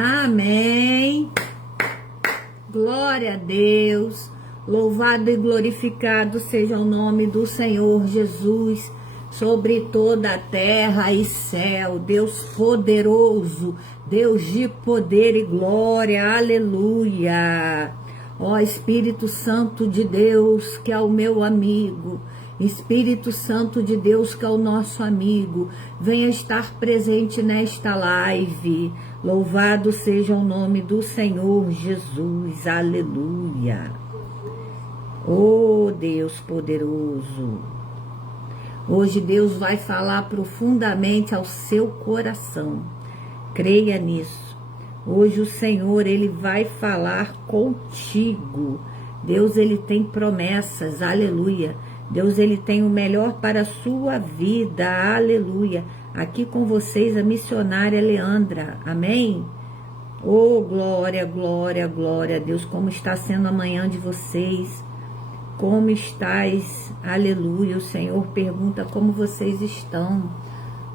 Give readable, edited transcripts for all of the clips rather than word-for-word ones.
Amém. Glória a Deus. Louvado e glorificado seja o nome do Senhor Jesus sobre toda a terra e céu. Deus poderoso, Deus de poder e glória. Aleluia. Ó Espírito Santo de Deus, que é o meu amigo, Espírito Santo de Deus, que é o nosso amigo, venha estar presente nesta live. Louvado seja o nome do Senhor Jesus. Aleluia. Oh Deus poderoso. Hoje Deus vai falar profundamente ao seu coração. Creia nisso. Hoje o Senhor, Ele vai falar contigo. Deus, Ele tem promessas. Aleluia. Deus, Ele tem o melhor para a sua vida, aleluia. Aqui com vocês a missionária Leandra, amém? Oh, glória, glória, glória a Deus, como está sendo a manhã de vocês, como estáis, aleluia. O Senhor pergunta como vocês estão,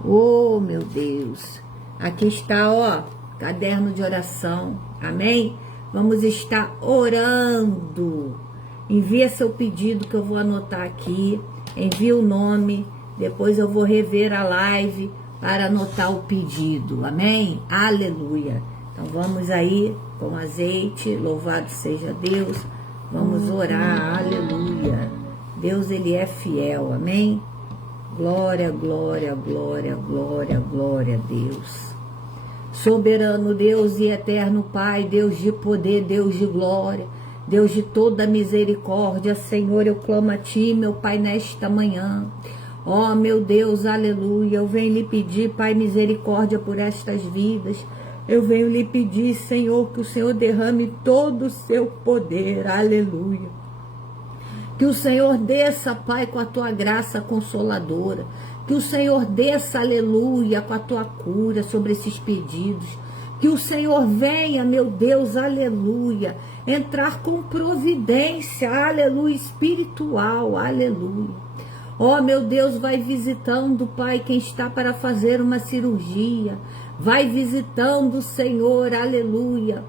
oh, meu Deus. Aqui está, ó, caderno de oração, amém? Vamos estar orando. Envia seu pedido que eu vou anotar aqui. Envia o nome. Depois eu vou rever a live para anotar o pedido. Amém? Aleluia. Então vamos aí com azeite. Louvado seja Deus. Vamos orar. Aleluia. Deus, Ele é fiel. Amém? Glória, glória, glória, glória, glória a Deus. Soberano Deus e eterno Pai, Deus de poder, Deus de glória, Deus de toda misericórdia, Senhor, eu clamo a Ti, meu Pai, nesta manhã. Ó, meu Deus, aleluia, eu venho lhe pedir, Pai, misericórdia por estas vidas. Eu venho lhe pedir, Senhor, que o Senhor derrame todo o seu poder, aleluia. Que o Senhor desça, Pai, com a Tua graça consoladora. Que o Senhor desça, aleluia, com a Tua cura sobre esses pedidos. Que o Senhor venha, meu Deus, aleluia, entrar com providência, aleluia, espiritual, aleluia. Ó, meu Deus, vai visitando, Pai, quem está para fazer uma cirurgia. Vai visitando, Senhor, aleluia.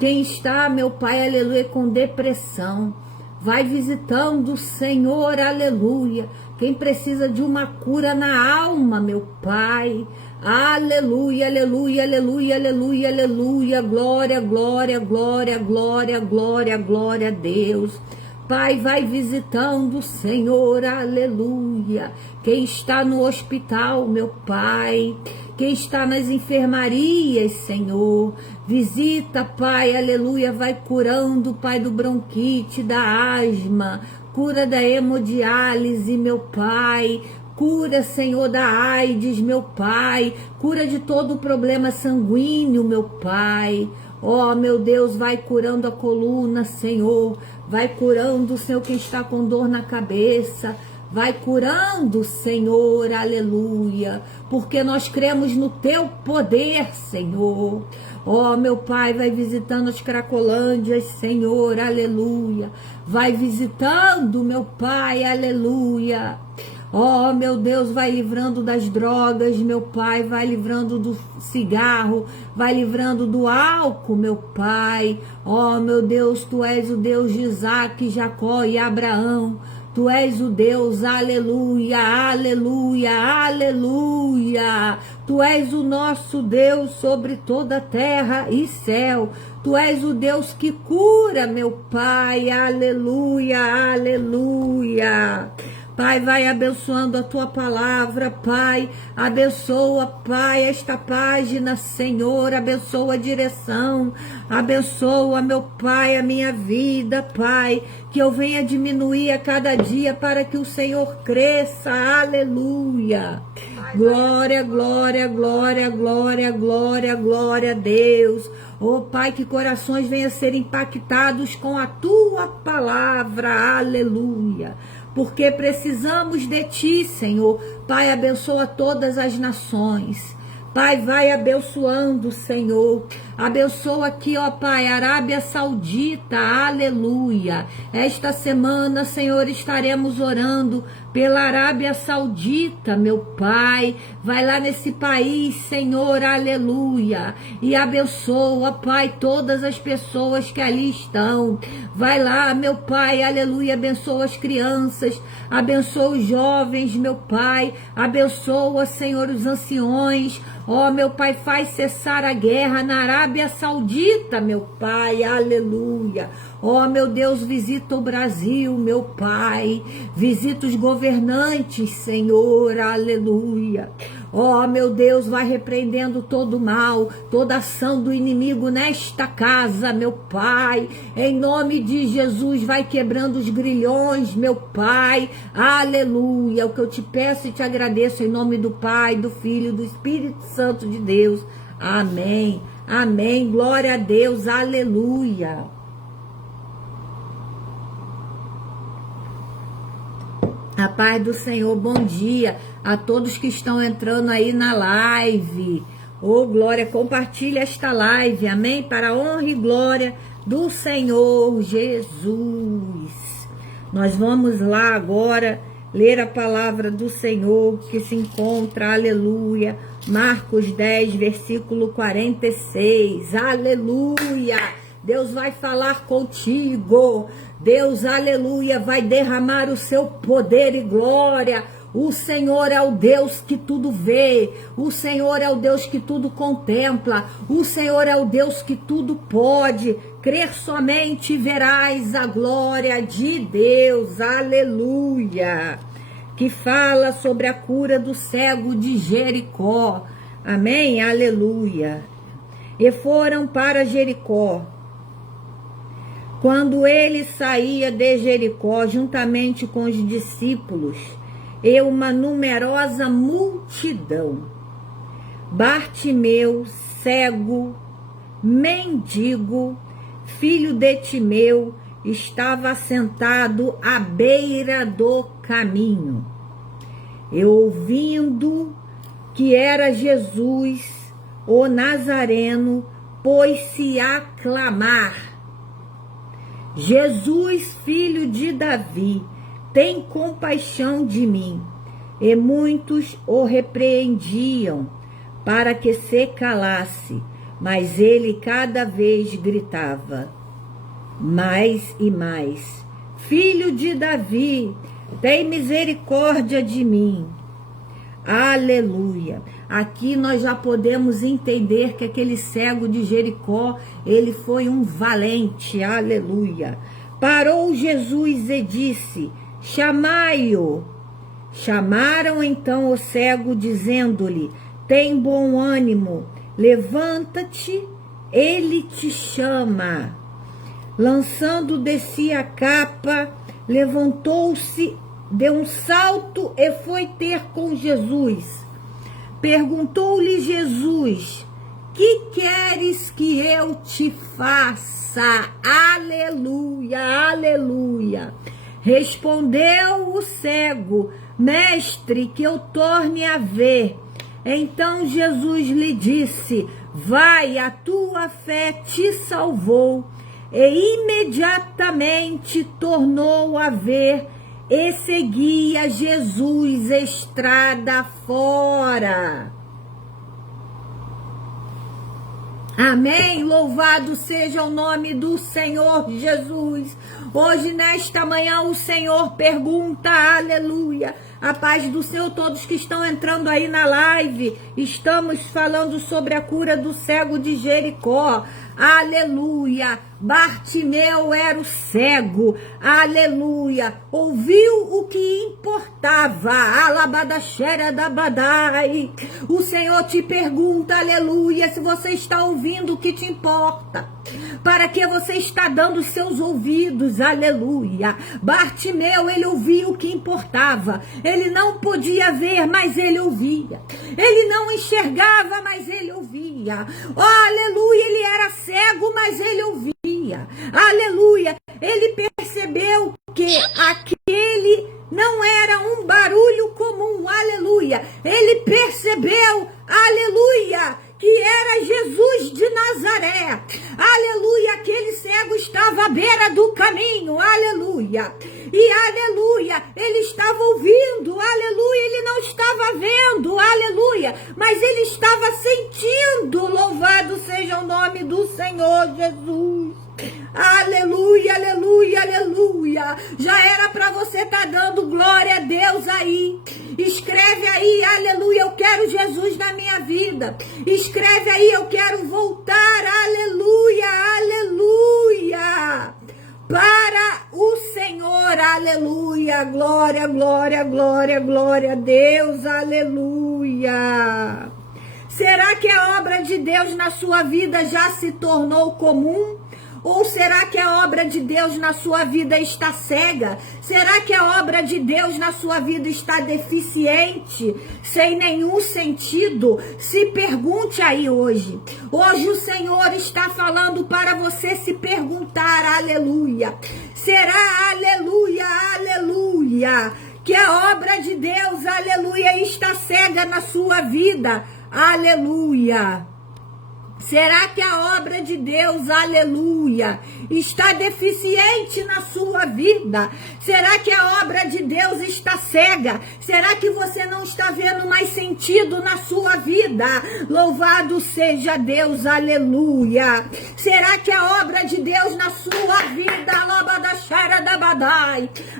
Quem está, meu Pai, aleluia, com depressão. Vai visitando, Senhor, aleluia. Quem precisa de uma cura na alma, meu Pai. Aleluia, aleluia, aleluia, aleluia, aleluia. Glória, glória, glória, glória, glória, glória a Deus. Pai, vai visitando, Senhor, aleluia. Quem está no hospital, meu Pai. Quem está nas enfermarias, Senhor. Visita, Pai, aleluia. Vai curando, Pai, do bronquite, da asma. Cura da hemodiálise, meu Pai. Cura, Senhor, da AIDS, meu Pai. Cura de todo o problema sanguíneo, meu Pai. Ó, meu Deus, vai curando a coluna, Senhor. Vai curando, Senhor, quem está com dor na cabeça. Vai curando, Senhor, aleluia. Porque nós cremos no Teu poder, Senhor. Ó, meu Pai, vai visitando as Cracolândias, Senhor, aleluia. Vai visitando, meu Pai, aleluia. Ó, meu Deus, vai livrando das drogas, meu Pai, vai livrando do cigarro, vai livrando do álcool, meu Pai. Ó, meu Deus, Tu és o Deus de Isaac, Jacó e Abraão. Tu és o Deus, aleluia, aleluia, aleluia. Tu és o nosso Deus sobre toda a terra e céu. Tu és o Deus que cura, meu Pai, aleluia, aleluia. Pai, vai abençoando a Tua palavra, Pai. Abençoa, Pai, esta página, Senhor. Abençoa a direção. Abençoa, meu Pai, a minha vida, Pai. Que eu venha diminuir a cada dia para que o Senhor cresça. Aleluia. Glória, glória, glória, glória, glória, glória a Deus. Oh, Pai, que corações venham a ser impactados com a Tua palavra. Aleluia. Porque precisamos de Ti, Senhor. Pai, abençoa todas as nações. Pai, vai abençoando, Senhor. Abençoa aqui, ó Pai, Arábia Saudita, aleluia. Esta semana, Senhor, estaremos orando pela Arábia Saudita, meu Pai. Vai lá nesse país, Senhor, aleluia, e abençoa, Pai, todas as pessoas que ali estão. Vai lá, meu Pai, aleluia, abençoa as crianças, abençoa os jovens, meu Pai, abençoa, Senhor, os anciões. Ó, meu Pai, faz cessar a guerra na Arábia Saudita, meu Pai, aleluia. Ó, meu Deus, visita o Brasil, meu Pai, visita os governantes, Senhor, aleluia. Ó, meu Deus, vai repreendendo todo o mal, toda ação do inimigo nesta casa, meu Pai. Em nome de Jesus, vai quebrando os grilhões, meu Pai. Aleluia. O que eu te peço e te agradeço em nome do Pai, do Filho e do Espírito Santo de Deus. Amém. Amém. Glória a Deus. Aleluia. A paz do Senhor, bom dia a todos que estão entrando aí na live. Ô, glória, compartilha esta live, amém? Para a honra e glória do Senhor Jesus. Nós vamos lá agora ler a palavra do Senhor que se encontra, aleluia, Marcos 10, versículo 46, aleluia. Deus vai falar contigo. Deus, aleluia, vai derramar o seu poder e glória. O Senhor é o Deus que tudo vê. O Senhor é o Deus que tudo contempla. O Senhor é o Deus que tudo pode. Crer somente e verás a glória de Deus. Aleluia. Que fala sobre a cura do cego de Jericó. Amém? Aleluia. E foram para Jericó. Quando ele saía de Jericó, juntamente com os discípulos, e uma numerosa multidão, Bartimeu, cego, mendigo, filho de Timeu, estava sentado à beira do caminho. E ouvindo que era Jesus, o Nazareno, pôs-se a clamar: Jesus, filho de Davi, tem compaixão de mim. E muitos o repreendiam para que se calasse, mas ele cada vez gritava mais e mais: Filho de Davi, tem misericórdia de mim. Aleluia. Aqui nós já podemos entender que aquele cego de Jericó, ele foi um valente, aleluia. Parou Jesus e disse: chamai-o. Chamaram então o cego, dizendo-lhe: tem bom ânimo, levanta-te, ele te chama. Lançando de si a capa, levantou-se, deu um salto e foi ter com Jesus. Perguntou-lhe Jesus: que queres que eu te faça? Aleluia, aleluia. Respondeu o cego: mestre, que eu torne a ver. Então Jesus lhe disse: vai, a tua fé te salvou. E imediatamente tornou a ver e seguia Jesus estrada fora. Amém? Louvado seja o nome do Senhor Jesus. Hoje, nesta manhã, o Senhor pergunta, aleluia, a paz do Senhor, todos que estão entrando aí na live. Estamos falando sobre a cura do cego de Jericó. Aleluia. Bartimeu era o cego, aleluia, ouviu o que importava, alabadaxera da badai. O Senhor te pergunta, aleluia, se você está ouvindo o que te importa, para que você está dando seus ouvidos, aleluia. Bartimeu, ele ouvia o que importava, ele não podia ver, mas ele ouvia, ele não enxergava, mas ele ouvia, oh, aleluia, ele era cego, mas ele ouvia. Aleluia, ele percebeu que aquele não era um barulho comum, aleluia, ele percebeu, aleluia, que era Jesus de Nazaré, aleluia, aquele cego estava à beira do caminho, aleluia, e aleluia, ele estava ouvindo, aleluia, ele não estava vendo, aleluia, mas ele estava sentindo. Louvado seja o nome do Senhor Jesus. Aleluia, aleluia, aleluia. Já era para você estar dando glória a Deus aí. Escreve aí, aleluia, eu quero Jesus na minha vida. Escreve aí, eu quero voltar, aleluia, aleluia, para o Senhor, aleluia. Glória, glória, glória, glória a Deus, aleluia. Será que a obra de Deus na sua vida já se tornou comum? Ou será que a obra de Deus na sua vida está cega? Será que a obra de Deus na sua vida está deficiente, sem nenhum sentido? Se pergunte aí hoje. Hoje o Senhor está falando para você se perguntar, aleluia. Será, aleluia, aleluia, que a obra de Deus, aleluia, está cega na sua vida? Aleluia. Será que a obra de Deus, aleluia, está deficiente na sua vida? Será que a obra de Deus está cega? Será que você não está vendo mais sentido na sua vida? Louvado seja Deus, aleluia. Será que a obra de Deus na sua vida,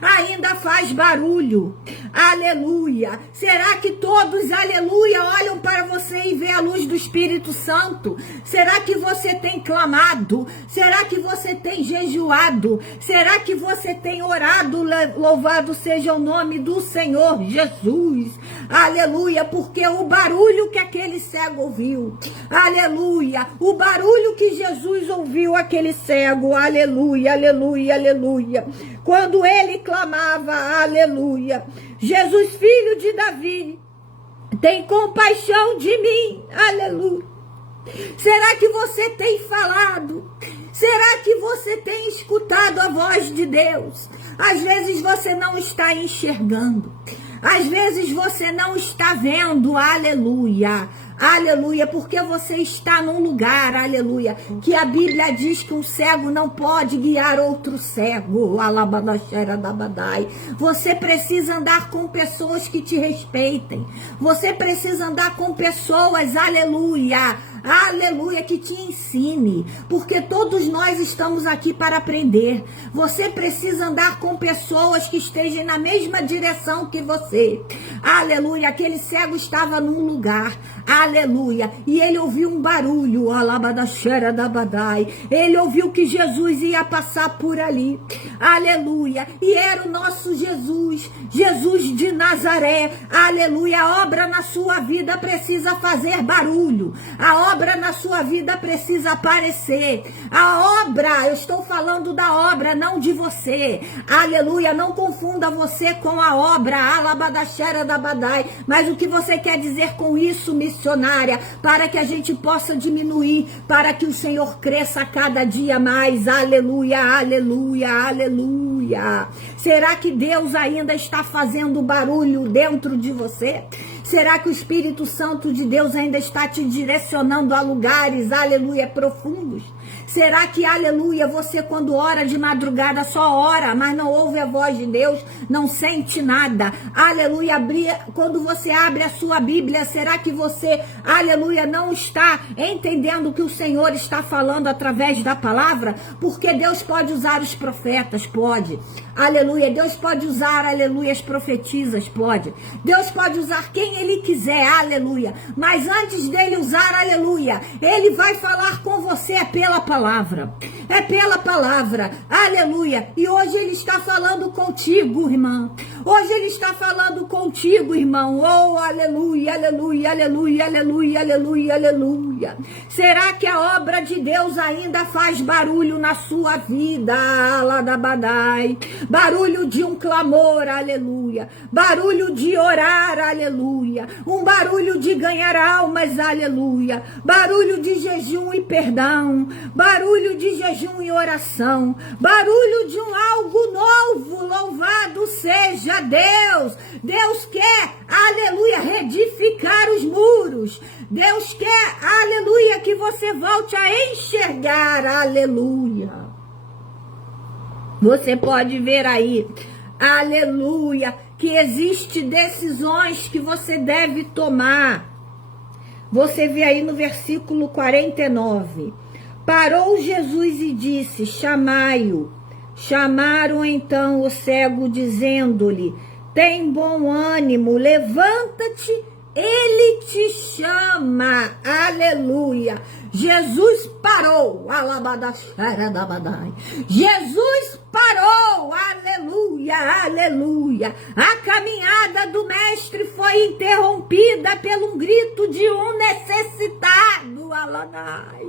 ainda faz barulho? Aleluia. Será que todos, aleluia, olham para você e vê a luz do Espírito Santo? Será que você tem clamado? Será que você tem jejuado? Será que você tem orado? Louvado seja o nome do Senhor Jesus. Aleluia, porque o barulho que aquele cego ouviu, aleluia, o barulho que Jesus ouviu aquele cego, aleluia, aleluia, aleluia, quando ele clamava, aleluia, Jesus, filho de Davi, tem compaixão de mim, aleluia. Será que você tem falado? Será que você tem escutado a voz de Deus? Às vezes você não está enxergando. Às vezes você não está vendo, aleluia. Aleluia, porque você está num lugar, aleluia, que a Bíblia diz que um cego não pode guiar outro cego. Você precisa andar com pessoas que te respeitem. Você precisa andar com pessoas, aleluia, aleluia, que te ensine, porque todos nós estamos aqui para aprender. Você precisa andar com pessoas que estejam na mesma direção que você. Aleluia, aquele cego estava num lugar, aleluia, e ele ouviu um barulho, ele ouviu que Jesus ia passar por ali, aleluia, e era o nosso Jesus, Jesus de Nazaré, aleluia. A obra na sua vida precisa fazer barulho, a obra na sua vida precisa aparecer, a obra, eu estou falando da obra, não de você, aleluia, não confunda você com a obra, mas o que você quer dizer com isso, missionária, para que a gente possa diminuir, para que o Senhor cresça cada dia mais, aleluia, aleluia, aleluia. Será que Deus ainda está fazendo barulho dentro de você? Será que o Espírito Santo de Deus ainda está te direcionando a lugares, aleluia, profundos? Será que, aleluia, você quando ora de madrugada só ora, mas não ouve a voz de Deus, não sente nada? Aleluia, quando você abre a sua Bíblia, será que você, aleluia, não está entendendo o que o Senhor está falando através da palavra? Porque Deus pode usar os profetas, pode. Aleluia, Deus pode usar, aleluia, as profetisas, pode. Deus pode usar quem Ele quiser, aleluia. Mas antes dele usar, aleluia, Ele vai falar com você pela palavra. É pela palavra, aleluia. E hoje Ele está falando contigo, irmã. Hoje Ele está falando contigo, irmão. Oh, aleluia, aleluia, aleluia, aleluia, aleluia, aleluia. Será que a obra de Deus ainda faz barulho na sua vida? Aladabadai. Barulho de um clamor, aleluia. Barulho de orar, aleluia. Um barulho de ganhar almas, aleluia. Barulho de jejum e perdão. Barulho de jejum e oração. Barulho de um algo novo. Louvado seja Deus. Deus quer, aleluia, reedificar os muros. Deus quer, aleluia, que você volte a enxergar, aleluia. Você pode ver aí, aleluia, que existe decisões que você deve tomar. Você vê aí no versículo 49. Parou Jesus e disse, chamai-o. Chamaram então o cego, dizendo-lhe, tem bom ânimo, levanta-te, ele te chama, aleluia. Jesus parou, Jesus parou, aleluia, aleluia. A caminhada do mestre foi interrompida pelo grito de um necessitado, Alanai,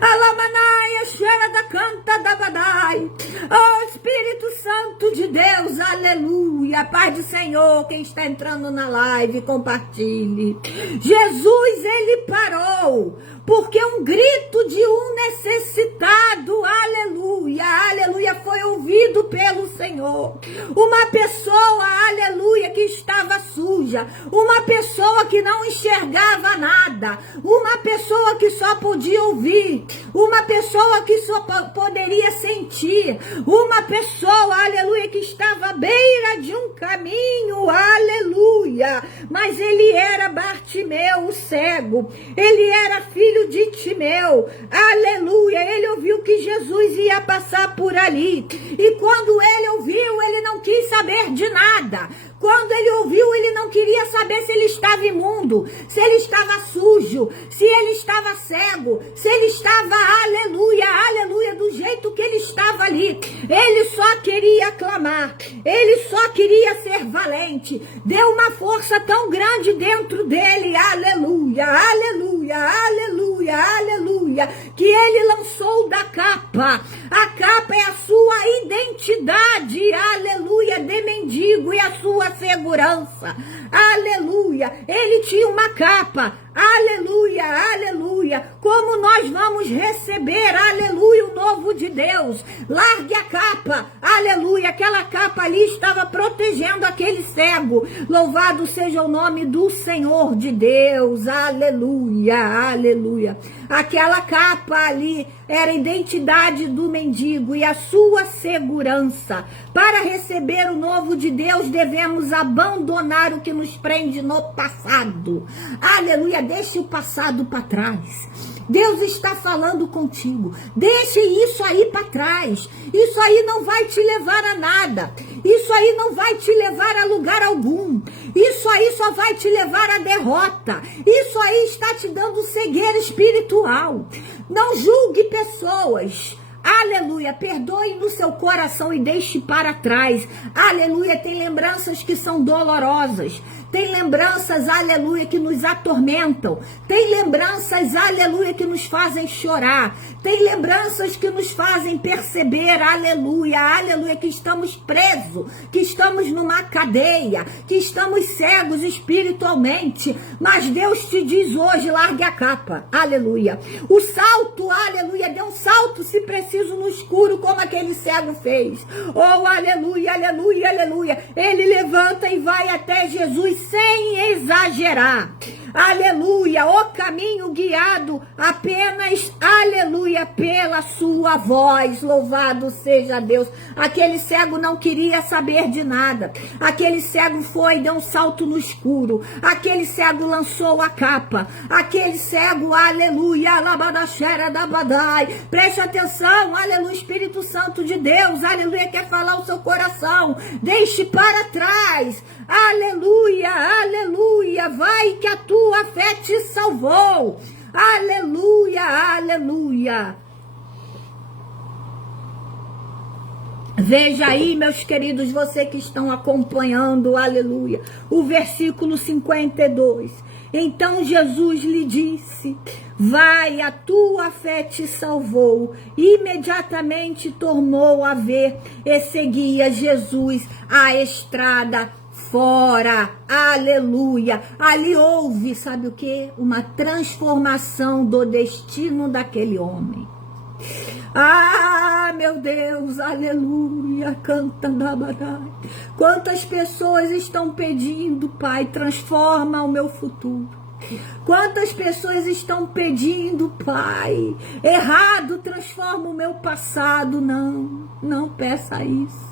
Alamanai, cheira da canta da badai. Oh Espírito Santo de Deus, aleluia, Pai do Senhor, quem está entrando na live, compartilhe. Jesus, ele parou, porque um grito de um necessitado, aleluia, aleluia, foi ouvido pelo Senhor. Uma pessoa, aleluia, que estava suja, uma pessoa que não enxergava nada, uma pessoa que só podia ouvir, uma pessoa que só poderia sentir, uma pessoa, aleluia, que estava à beira de um caminho, aleluia, mas ele era Bartimeu, o cego, ele era filho de Timeu, aleluia, ele ouviu que Jesus ia passar por ali, e quando ele ouviu, ele não quis saber de nada. Quando ele ouviu, ele não queria saber se ele estava imundo, se ele estava sujo, se ele estava cego, se ele estava, aleluia, aleluia, do jeito que ele estava ali. Ele só queria clamar, ele só queria ser valente. Deu uma força tão grande dentro dele, aleluia, aleluia, aleluia, aleluia, que ele lançou da capa. A capa é a sua identidade, aleluia, de mendigo, e a sua segurança, aleluia. Ele tinha uma capa, aleluia, aleluia. Como nós vamos receber, aleluia, o novo de Deus? Largue a capa, aleluia. Aquela capa ali estava protegendo aquele cego. Louvado seja o nome do Senhor de Deus, aleluia, aleluia. Aquela capa ali era a identidade do mendigo e a sua segurança. Para receber o novo de Deus, devemos abandonar o que nos prende no passado. Aleluia, deixe o passado para trás. Deus está falando contigo. Deixe isso aí para trás. Isso aí não vai te levar a nada. Isso aí não vai te levar a lugar algum. Isso aí só vai te levar à derrota. Isso aí está te dando cegueira espiritual. Não julgue pessoas. Aleluia, perdoe no seu coração e deixe para trás. Aleluia, tem lembranças que são dolorosas. Tem lembranças, aleluia, que nos atormentam. Tem lembranças, aleluia, que nos fazem chorar. Tem lembranças que nos fazem perceber, aleluia, aleluia, que estamos presos, que estamos numa cadeia, que estamos cegos espiritualmente. Mas Deus te diz hoje, largue a capa, aleluia. O salto, aleluia, dê um salto se preciso no escuro, como aquele cego fez. Oh, aleluia, aleluia, aleluia. Ele levanta e vai até Jesus sem exagerar. Aleluia, o caminho guiado apenas, aleluia, pela sua voz. Louvado seja Deus. Aquele cego não queria saber de nada. Aquele cego foi e deu um salto no escuro. Aquele cego lançou a capa. Aquele cego, aleluia, alabadaxera da badai. Preste atenção, aleluia, Espírito Santo de Deus, aleluia, quer falar o seu coração. Deixe para trás. Aleluia, aleluia, vai que a tua fé te salvou. Aleluia, aleluia. Veja aí, meus queridos, você que estão acompanhando, aleluia, o versículo 52. Então Jesus lhe disse, vai, a tua fé te salvou. Imediatamente tornou a ver e seguia Jesus a estrada fora, aleluia. Ali houve, sabe o que? Uma transformação do destino daquele homem. Ah, meu Deus, aleluia, canta na badai. Quantas pessoas estão pedindo, Pai, transforma o meu futuro. Quantas pessoas estão pedindo, Pai, errado, transforma o meu passado. Não, não peça isso.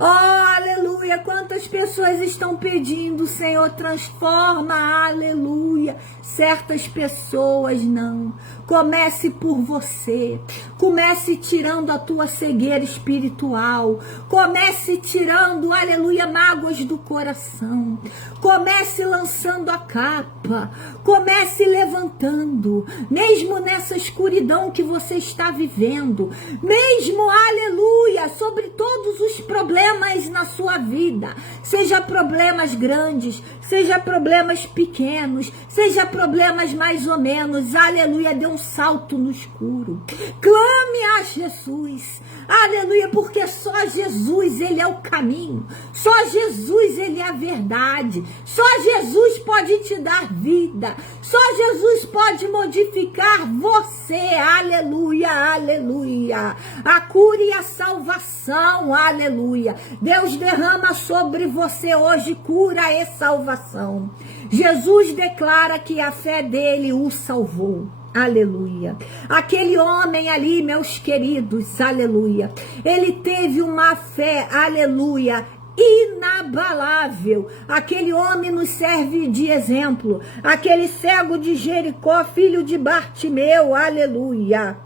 Oh, aleluia, quantas pessoas estão pedindo, Senhor, transforma, aleluia. Certas pessoas não. Comece por você. Comece tirando a tua cegueira espiritual. Comece tirando, aleluia, mágoas do coração. Comece lançando a capa. Comece levantando. Mesmo nessa escuridão que você está vivendo. Mesmo, aleluia, sobre todos os problemas na sua vida. Seja problemas grandes, seja problemas pequenos, seja problemas mais ou menos, aleluia, dê um salto no escuro. Clame a Jesus, aleluia, porque só Jesus, ele é o caminho, só Jesus, ele é a verdade, só Jesus pode te dar vida, só Jesus pode modificar você, aleluia, aleluia, a cura e a salvação, aleluia. Deus derrama sobre você hoje cura e salvação. Jesus declara que a fé dele o salvou. Aleluia. Aquele homem ali, meus queridos, aleluia. Ele teve uma fé, aleluia, inabalável. Aquele homem nos serve de exemplo. Aquele cego de Jericó, filho de Bartimeu, aleluia.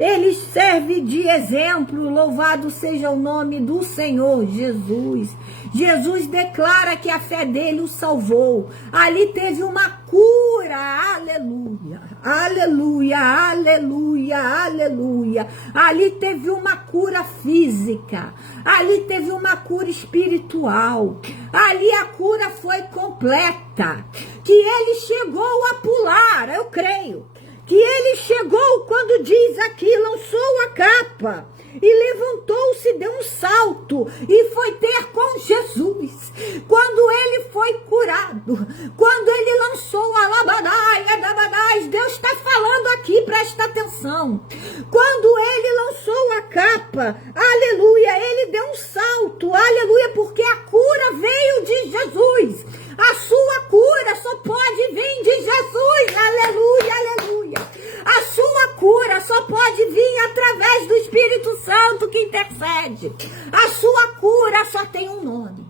Ele serve de exemplo, louvado seja o nome do Senhor Jesus. Jesus declara que a fé dele o salvou. Ali teve uma cura, aleluia, aleluia, aleluia, aleluia. Ali teve uma cura física, ali teve uma cura espiritual, ali a cura foi completa, que ele chegou a pular, eu creio, que ele chegou quando diz aqui, lançou a capa, e levantou-se, deu um salto e foi ter com Jesus. Quando ele foi curado, quando ele lançou a labadai, Deus está falando aqui, presta atenção. Quando ele lançou a capa, aleluia, ele deu um salto, aleluia, porque a cura veio de Jesus. A sua cura só pode vir de Jesus, aleluia, aleluia. A sua cura só pode vir através do Espírito Santo que intercede. A sua cura só tem um nome.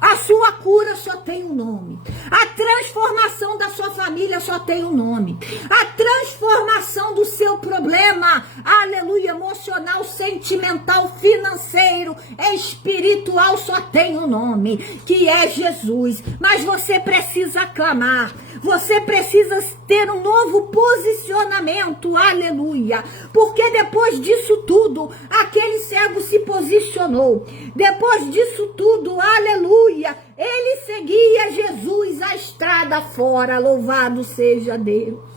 A sua cura só tem um nome. A transformação da sua família só tem um nome. A transformação do seu problema, aleluia, emocional, sentimental, financeiro, espiritual, só tem um nome, que é Jesus. Mas você precisa clamar. Você precisa ter um novo posicionamento, aleluia. Porque depois disso tudo, aquele cego se posicionou. Depois disso tudo, aleluia, ele seguia Jesus a estrada fora, louvado seja Deus.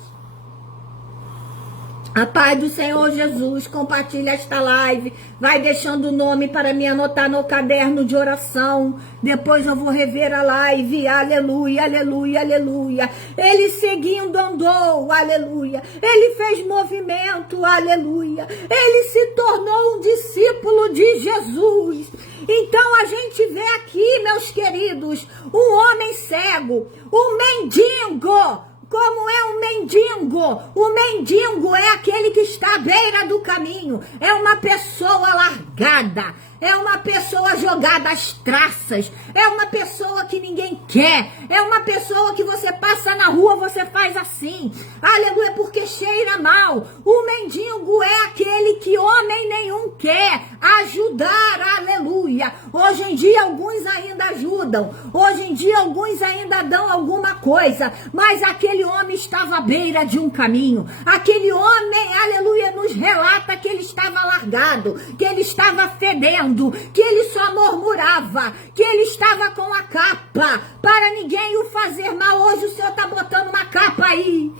A paz do Senhor Jesus, compartilha esta live, vai deixando o nome para me anotar no caderno de oração, depois eu vou rever a live, aleluia, aleluia, aleluia. Ele seguindo andou, aleluia, ele fez movimento, aleluia, ele se tornou um discípulo de Jesus. Então a gente vê aqui, meus queridos, um homem cego, um mendigo. Como é um mendigo? O mendigo é aquele que está à beira do caminho. É uma pessoa largada. É uma pessoa jogada às traças. É uma pessoa que ninguém quer. É uma pessoa que você passa na rua, você faz assim. Aleluia, porque cheira mal. O mendigo é aquele que homem nenhum quer ajudar. Aleluia. Hoje em dia alguns ainda ajudam. Hoje em dia alguns ainda dão alguma coisa. Mas aquele homem estava à beira de um caminho. Aquele homem, aleluia, nos relata que ele estava largado, que ele estava fedendo, que ele só murmurava, que ele estava com a capa para ninguém o fazer mal. Hoje o Senhor está botando uma capa aí.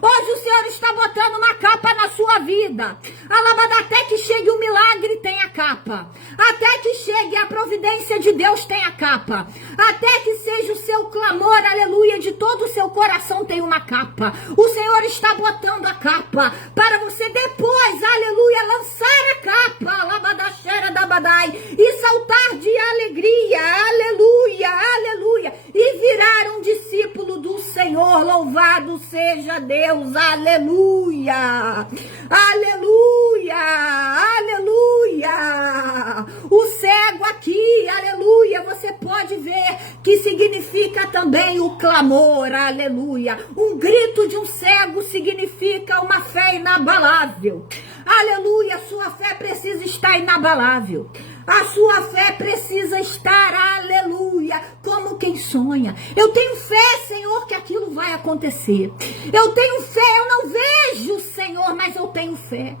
Hoje o Senhor está botando uma capa na sua vida. Alabada, até que chegue o milagre tem a capa. Até que chegue a providência de Deus tem a capa. Até que seja o seu clamor, aleluia, de todo o seu coração tem uma capa. O Senhor está botando a capa para você depois, aleluia, lançar a capa, alabadaxera da badai, e saltar de alegria, aleluia, aleluia, e virar um discípulo do Senhor. Louvado seja Deus, aleluia, aleluia, aleluia. O cego aqui, pode ver que significa também o clamor, aleluia. Um grito de um cego significa uma fé inabalável. Aleluia, sua fé precisa estar inabalável. A sua fé precisa estar, aleluia, como quem sonha. Eu tenho fé, Senhor, que aquilo vai acontecer. Eu tenho fé, eu não vejo, Senhor, mas eu tenho fé.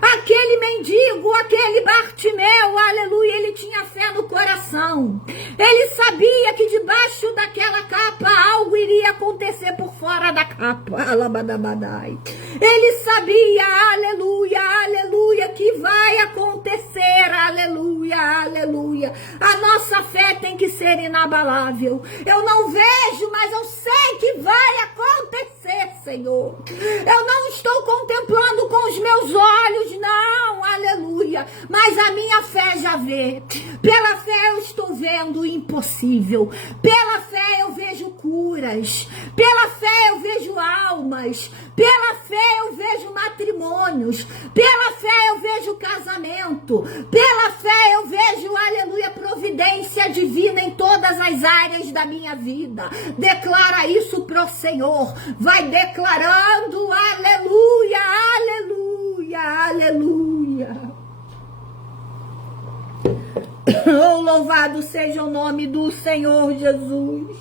Aquele mendigo, aquele Bartimeu, aleluia, ele tinha fé no coração. Ele sabia que debaixo daquela capa algo iria acontecer por fora da capa. Alabadabadai. Ele sabia, aleluia, aleluia, que vai acontecer, aleluia, aleluia. A nossa fé tem que ser inabalável. Eu não vejo, mas eu sei que vai acontecer, Senhor. Eu não estou contemplando com os meus olhos, não, aleluia, mas a minha fé já vê. Pela fé eu estou vendo o impossível. Pela fé eu vejo curas. Pela fé eu vejo almas. Pela fé eu vejo matrimônios. Pela fé eu vejo casamento. Pela fé eu vejo, aleluia, providência divina em todas as áreas da minha vida. Declara isso pro Senhor. Vai declarando, aleluia, aleluia, aleluia. Oh, louvado seja o nome do Senhor Jesus.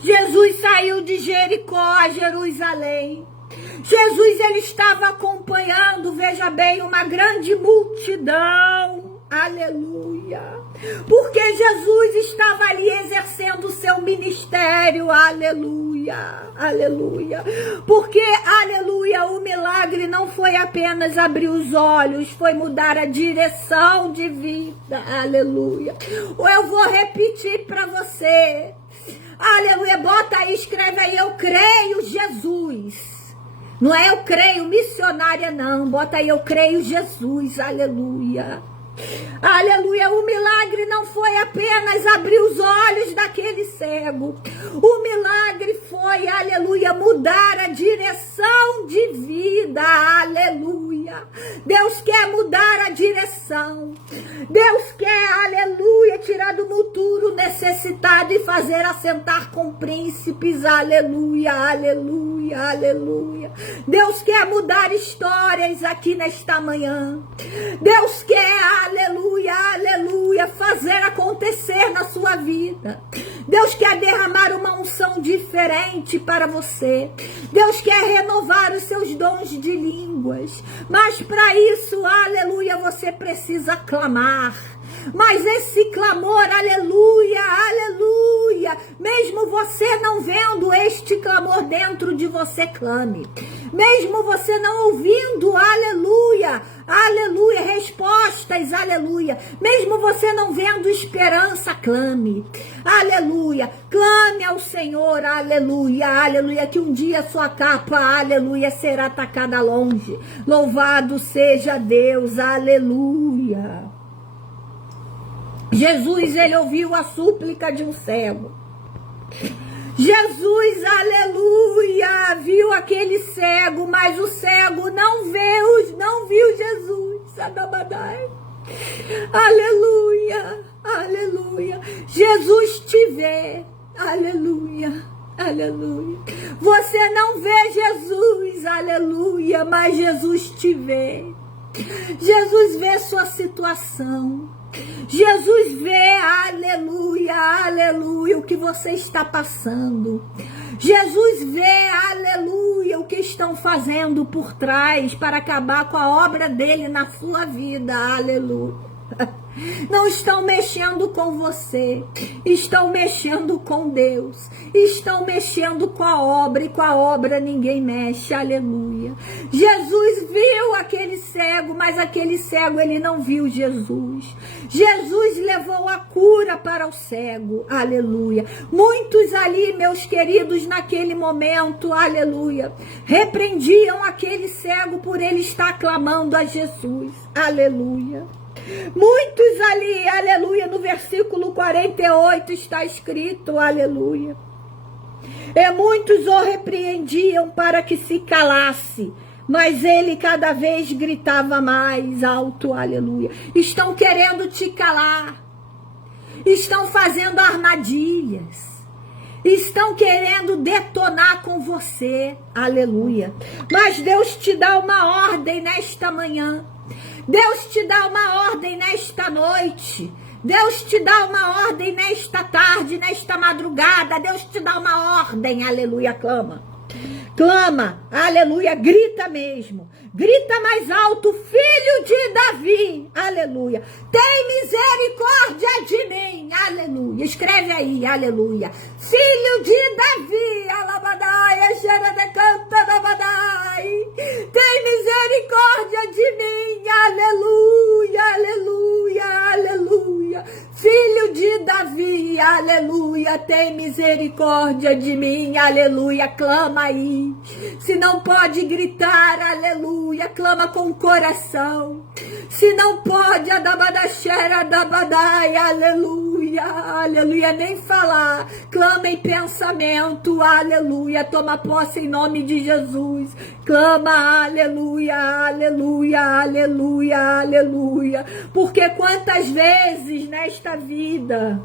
Jesus saiu de Jericó a Jerusalém. Jesus, ele estava acompanhando, veja bem, uma grande multidão. Aleluia. Porque Jesus estava ali exercendo o seu ministério. Aleluia. Aleluia. Porque, aleluia, o milagre não foi apenas abrir os olhos, foi mudar a direção de vida. Aleluia. Eu vou repetir para você. Aleluia. Bota aí, escreve aí, eu creio Jesus. Não é eu creio missionária, não. Bota aí, eu creio Jesus. Aleluia. Aleluia, o milagre não foi apenas abrir os olhos daquele cego. O milagre foi, aleluia, mudar a direção de vida. Aleluia. Deus quer mudar a direção. Deus quer, aleluia, tirar do muturo necessitado e fazer assentar com príncipes. Aleluia, aleluia, aleluia. Deus quer mudar histórias aqui nesta manhã. Deus quer, aleluia, aleluia, fazer acontecer na sua vida. Deus quer derramar uma unção diferente para você. Deus quer renovar os seus dons de línguas. Mas para isso, aleluia, você precisa clamar. Mas esse clamor, aleluia, aleluia, mesmo você não vendo este clamor dentro de você, clame. Mesmo você não ouvindo, aleluia, aleluia, respostas, aleluia. Mesmo você não vendo esperança, clame. Aleluia, clame ao Senhor, aleluia, aleluia, que um dia sua capa, aleluia, será atacada longe. Louvado seja Deus, aleluia. Jesus, ele ouviu a súplica de um cego. Jesus, aleluia, viu aquele cego, mas o cego não viu Jesus. Aleluia, aleluia. Jesus te vê. Aleluia, aleluia. Você não vê Jesus, aleluia, mas Jesus te vê. Jesus vê sua situação. Jesus vê, aleluia, aleluia, o que você está passando. Jesus vê, aleluia, o que estão fazendo por trás para acabar com a obra dele na sua vida, aleluia. Não estão mexendo com você, estão mexendo com Deus, estão mexendo com a obra, e com a obra ninguém mexe, aleluia. Jesus viu aquele cego, mas aquele cego, ele não viu Jesus. Jesus levou a cura para o cego, aleluia. Muitos ali, meus queridos, naquele momento, aleluia, repreendiam aquele cego por ele estar clamando a Jesus, aleluia. Muitos ali, aleluia, no versículo 48 está escrito, aleluia. E muitos o repreendiam para que se calasse, mas ele cada vez gritava mais alto, aleluia. Estão querendo te calar. estão fazendo armadilhas, estão querendo detonar com você, aleluia. Mas Deus te dá uma ordem nesta manhã, Deus te dá uma ordem nesta noite, Deus te dá uma ordem nesta tarde, nesta madrugada, Deus te dá uma ordem, aleluia, clama. Clama, aleluia, grita mesmo, grita mais alto, filho de Davi, aleluia, tem misericórdia de mim, aleluia, escreve aí, aleluia, filho de Davi, alabadai, xeradecanta, alabadai, tem misericórdia de mim, aleluia, aleluia, aleluia, filho de Davi, aleluia, tem misericórdia de mim, aleluia, clama aí. Se não pode gritar, aleluia, clama com o coração. Se não pode, adabadaxera, adabadai, aleluia, aleluia, nem falar, clama em pensamento, aleluia, toma posse em nome de Jesus. Clama, aleluia, aleluia, aleluia, aleluia, porque quantas vezes nesta vida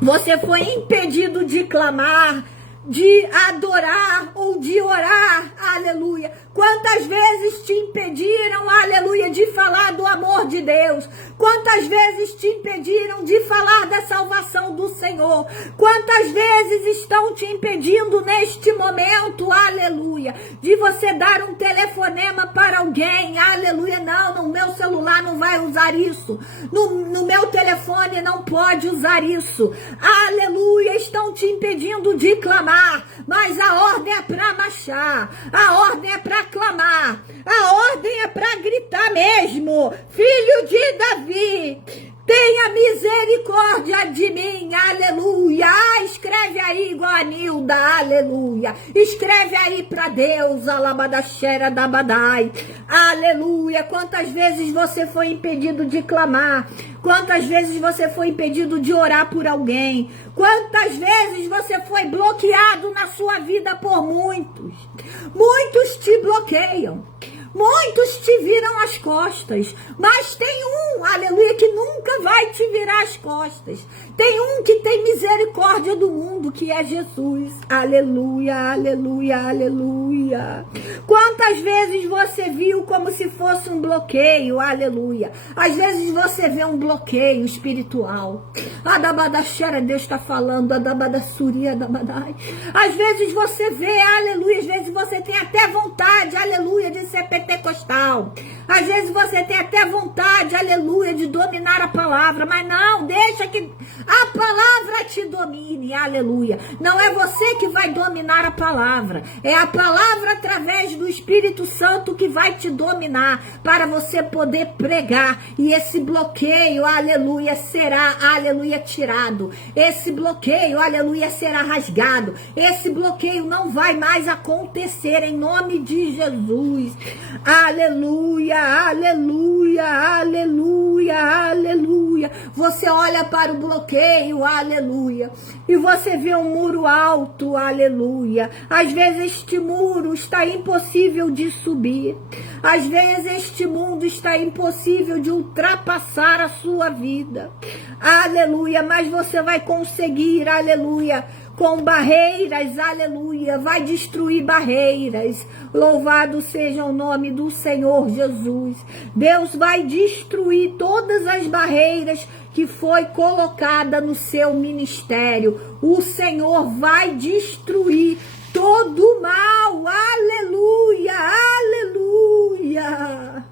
você foi impedido de clamar, de adorar ou de orar, aleluia. Quantas vezes te impediram, aleluia, de falar do amor de Deus? Quantas vezes te impediram de falar da salvação do Senhor? Quantas vezes estão te impedindo neste momento, aleluia, de você dar um telefonema para alguém, aleluia, não, no meu celular não vai usar isso, no meu telefone não pode usar isso, aleluia, estão te impedindo de clamar, mas a ordem é para marchar, a ordem é para clamar, a ordem é para gritar mesmo, filho de Davi, tenha misericórdia de mim, aleluia. Escreve aí igual a Nilda, aleluia. Escreve aí para Deus, alabadaxera dabadai, aleluia. Quantas vezes você foi impedido de clamar? Quantas vezes você foi impedido de orar por alguém? Quantas vezes você foi bloqueado na sua vida por muitos? Muitos te bloqueiam. Muitos te viram as costas, mas tem um, aleluia, que nunca vai te virar as costas. Tem um que tem misericórdia do mundo, que é Jesus. Aleluia, aleluia, aleluia. Quantas vezes você viu como se fosse um bloqueio, aleluia. Às vezes você vê um bloqueio espiritual. Adabadaxera, Deus está falando, adabadaçuria, adabadai. Às vezes você vê, aleluia, às vezes você tem até vontade, aleluia, de ser pentecostal. Às vezes você tem até vontade, aleluia, de dominar a palavra, mas não, deixa que a palavra te domine, aleluia. Não é você que vai dominar a palavra, é a palavra através do Espírito Santo que vai te dominar, para você poder pregar, e esse bloqueio, aleluia, será, aleluia, tirado. Esse bloqueio, aleluia, será rasgado. Esse bloqueio não vai mais acontecer em nome de Jesus. Aleluia, aleluia, aleluia, aleluia. Você olha para o bloqueio, aleluia, e você vê um muro alto, aleluia. Às vezes este muro está impossível de subir. Às vezes este mundo está impossível de ultrapassar a sua vida. Aleluia, mas você vai conseguir, aleluia, com barreiras, aleluia, vai destruir barreiras. Louvado seja o nome do Senhor Jesus. Deus vai destruir todas as barreiras que foi colocada no seu ministério. O Senhor vai destruir todo o mal. Aleluia, aleluia.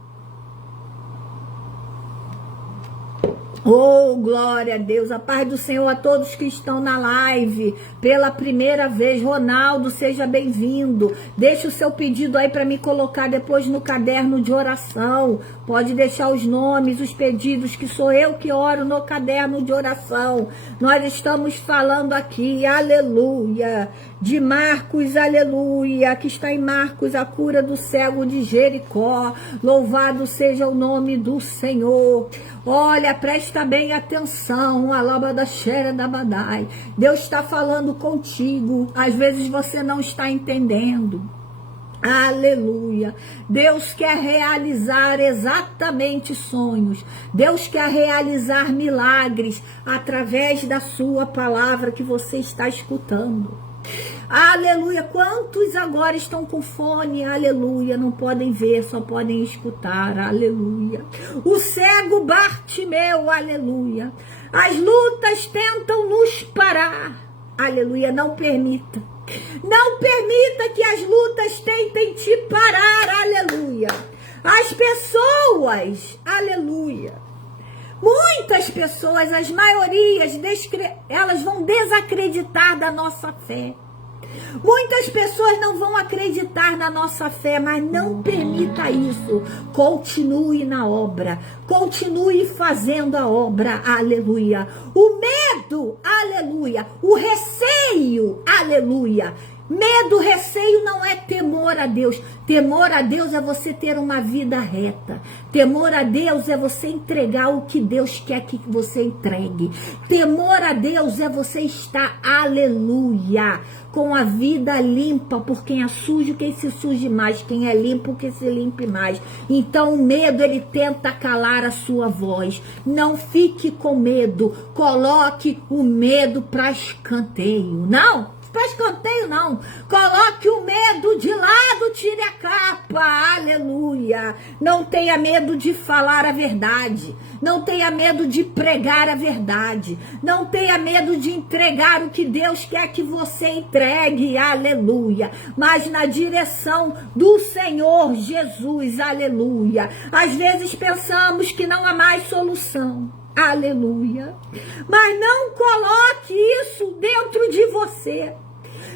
Oh, glória a Deus, a paz do Senhor a todos que estão na live pela primeira vez. Ronaldo, seja bem-vindo. Deixa o seu pedido aí para me colocar depois no caderno de oração. Pode deixar os nomes, os pedidos, que sou eu que oro no caderno de oração. Nós estamos falando aqui, aleluia, de Marcos, aleluia, que está em Marcos, a cura do cego de Jericó. Louvado seja o nome do Senhor. Olha, presta bem atenção, alabadaxera dabadai. Deus está falando contigo. Às vezes você não está entendendo. Aleluia. Deus quer realizar exatamente sonhos. Deus quer realizar milagres através da sua palavra que você está escutando. Aleluia. Quantos agora estão com fone? Aleluia. Não podem ver, só podem escutar. Aleluia. O cego Bartimeu. Aleluia. As lutas tentam nos parar. Aleluia. Não permita. Não permita que as lutas tentem te parar, aleluia. As pessoas, aleluia. Muitas pessoas, as maiorias, elas vão desacreditar da nossa fé. Muitas pessoas não vão acreditar na nossa fé, mas não permita isso. Continue na obra, continue fazendo a obra, aleluia. O medo, aleluia. O receio, aleluia. Medo, receio não é temor a Deus. Temor a Deus é você ter uma vida reta. Temor a Deus é você entregar o que Deus quer que você entregue. Temor a Deus é você estar, aleluia, com a vida limpa, por quem é sujo, quem se suje mais, quem é limpo, quem se limpe mais. Então o medo, ele tenta calar a sua voz. Não fique com medo, coloque o medo para escanteio. Não! Para escanteio não, coloque o medo de lado, tire a capa, aleluia. Não tenha medo de falar a verdade, não tenha medo de pregar a verdade, não tenha medo de entregar o que Deus quer que você entregue, aleluia. Mas na direção do Senhor Jesus, aleluia. Às vezes pensamos que não há mais solução. Aleluia. Mas não coloque isso dentro de você.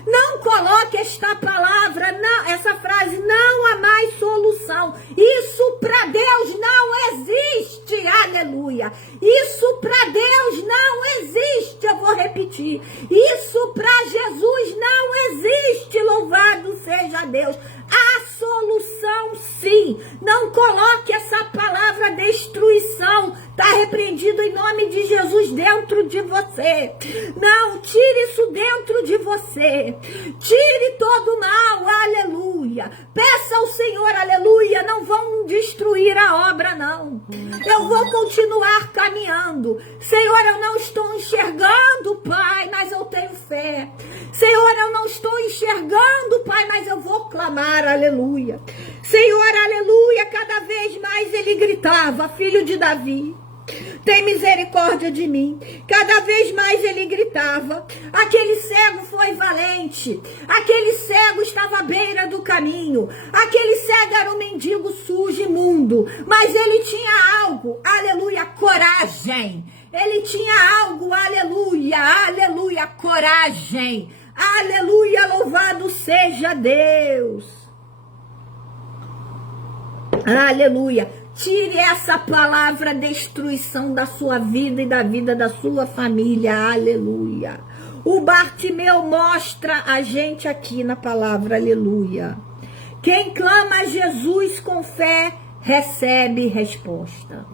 Não coloque esta palavra, não, essa frase, não há mais solução. Isso para Deus não existe, aleluia. Isso para Deus não existe, eu vou repetir. Isso para Jesus não existe, louvado seja Deus. A solução sim, não coloque essa palavra destruição, está repreendido em nome de Jesus dentro de você. Não, tire isso dentro de você, tire todo o mal, aleluia. Peça ao Senhor, aleluia, não vão destruir a obra não. Eu vou continuar caminhando. Senhor, eu não estou enxergando, Pai, mas eu tenho fé. Senhor, eu não estou enxergando, Pai, mas eu vou clamar, aleluia. Senhor, aleluia, cada vez mais ele gritava, filho de Davi, tem misericórdia de mim. Cada vez mais ele gritava. Aquele cego foi valente. Aquele cego estava à beira do caminho. Aquele cego era um mendigo sujo, imundo. Mas ele tinha algo, aleluia, coragem. Ele tinha algo, aleluia, aleluia, coragem. Aleluia, louvado seja Deus. Aleluia. Tire essa palavra destruição da sua vida e da vida da sua família, aleluia. O Bartimeu mostra a gente aqui na palavra, aleluia. Quem clama a Jesus com fé, recebe resposta.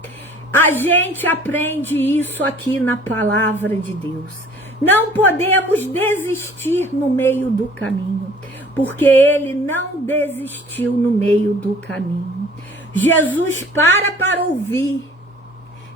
A gente aprende isso aqui na palavra de Deus. Não podemos desistir no meio do caminho, porque ele não desistiu no meio do caminho. Jesus para ouvir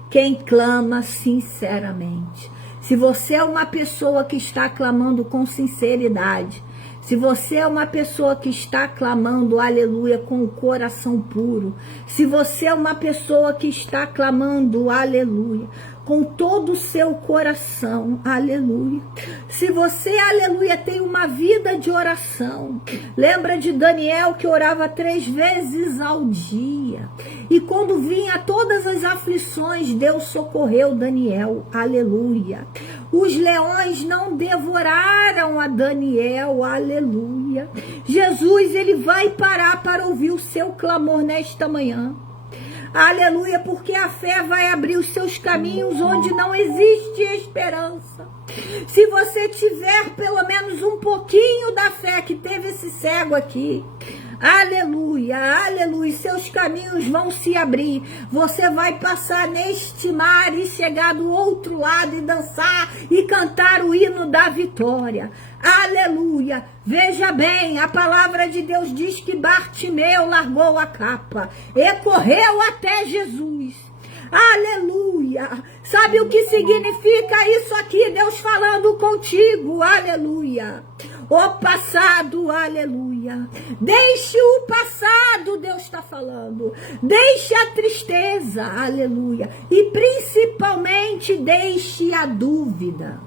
quem clama sinceramente. Se você é uma pessoa que está clamando com sinceridade, se você é uma pessoa que está clamando, aleluia, com o coração puro, se você é uma pessoa que está clamando, aleluia, com todo o seu coração, aleluia. Se você, aleluia, tem uma vida de oração, lembra de Daniel que orava 3 vezes ao dia, e quando vinha todas as aflições, Deus socorreu Daniel, aleluia. Os leões não devoraram a Daniel, aleluia. Jesus, ele vai parar para ouvir o seu clamor nesta manhã. Aleluia, porque a fé vai abrir os seus caminhos onde não existe esperança. Se você tiver pelo menos um pouquinho da fé que teve esse cego aqui, Aleluia, aleluia, seus caminhos vão se abrir, você vai passar neste mar e chegar do outro lado e dançar e cantar o hino da vitória. Aleluia, veja bem, a palavra de Deus diz que Bartimeu largou a capa e correu até Jesus. Aleluia, sabe o que significa isso aqui? Deus falando contigo, aleluia. O passado, aleluia. Deixe o passado, Deus está falando. Deixe a tristeza, aleluia. E principalmente deixe a dúvida.